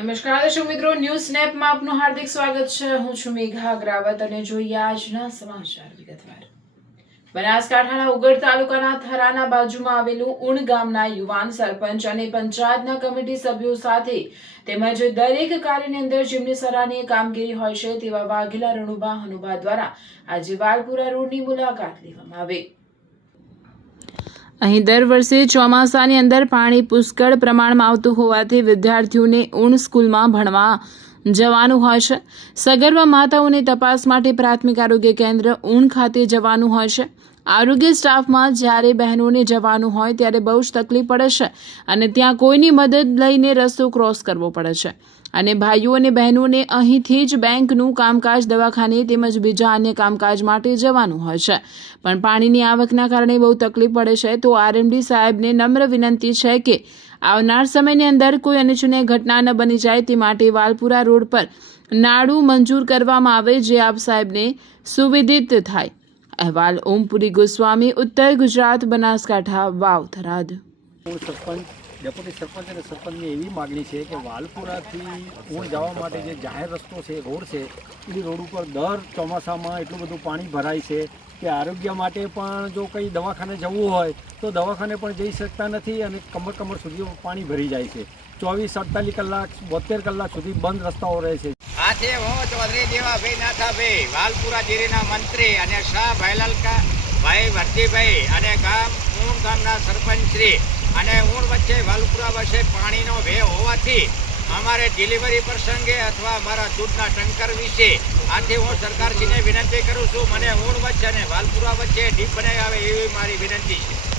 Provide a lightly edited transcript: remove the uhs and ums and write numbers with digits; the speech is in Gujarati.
નમસ્કાર દર્શક મિત્રો, ન્યૂઝ સ્નેપમાં આપનું હાર્દિક સ્વાગત છે। હું છું મેઘા અગ્રાવત અને જોઈએ આજના સમાચાર વિગતવાર। બનાસકાંઠાના ઉગડ તાલુકાના થરાના બાજુમાં આવેલું ઉણ ગામના યુવાન સરપંચ અને પંચાયતના કમિટી સભ્યો સાથે તેમજ દરેક કાર્યની અંદર જેમની સરાહનીય કામગીરી હોય છે તેવા વાઘેલા રણુભા હનુભા દ્વારા આજે વાલપુરા રોડની મુલાકાત લેવામાં આવી। અહીં દર વર્ષે ચોમાસાની અંદર પાણી પુષ્કળ પ્રમાણમાં આવતું હોવાથી વિદ્યાર્થીઓને ઉણ સ્કૂલમાં ભણવા જવાનું હોય છે। સગર્ભા માતાઓને તપાસ માટે પ્રાથમિક આરોગ્ય કેન્દ્ર ઉણ ખાતે જવાનું હોય છે। આરોગ્ય સ્ટાફમાં જ્યારે બહેનોને જવાનું હોય ત્યારે બહુ જ તકલીફ પડે છે અને ત્યાં કોઈની મદદ લઈને રસ્તો ક્રોસ કરવો પડે છે અને ભાઈઓ અને બહેનોને અહીંથી જ બેંકનું કામકાજ, દવાખાને તેમજ બીજા અન્ય કામકાજ માટે જવાનું હોય છે, પણ પાણીની આવકના કારણે બહુ તકલીફ પડે છે। તો આરએમડી સાહેબને નમ્ર વિનંતી છે કે આવનાર સમયની અંદર કોઈ અનિચ્છનીય ઘટના ન બની જાય તે માટે વાલપુરા રોડ પર નાળું મંજૂર કરવામાં આવે જે આપ સાહેબને સુવિધિત થાય। અહેવાલ ઓમપુરી ગોસ્વામી, ઉત્તર ગુજરાત, બનાસકાંઠા, વાવ થરાદ। સરપંચ, ડેપ્યુટી સરપંચ અને સરપંચની એવી માગણી છે કે વાલપુરાથી ઉણ જવા માટે જે જાહેર રસ્તો છે, રોડ છે, એ રોડ ઉપર દર ચોમાસામાં એટલું બધું પાણી ભરાય છે કે આરોગ્ય માટે પણ જો કંઈ દવાખાને જવું હોય તો દવાખાને પણ જઈ શકતા નથી અને કમર સુધી પાણી ભરી જાય છે। 24-48 કલાક, 72 કલાક સુધી બંધ રસ્તાઓ રહે છે। આજે હું ચૌધરી દેવાભાઈ નાથાભાઈ, વાલપુરા જીરીના મંત્રી અને શાહ ભાઈ વર્ધીભાઈ અને ઉણ ગામના સરપંચશ્રી અને ઉણ વચ્ચે વાલપુરા વચ્ચે પાણીનો વેહ હોવાથી અમારે ડિલિવરી પ્રસંગે અથવા અમારા દૂધના ટંકર વિશે આથી હું સરકારશ્રીને વિનંતી કરું છું, મને ઉણ વચ્ચે અને વાલપુરા વચ્ચે ડીપ બનાવી આવે એવી મારી વિનંતી છે।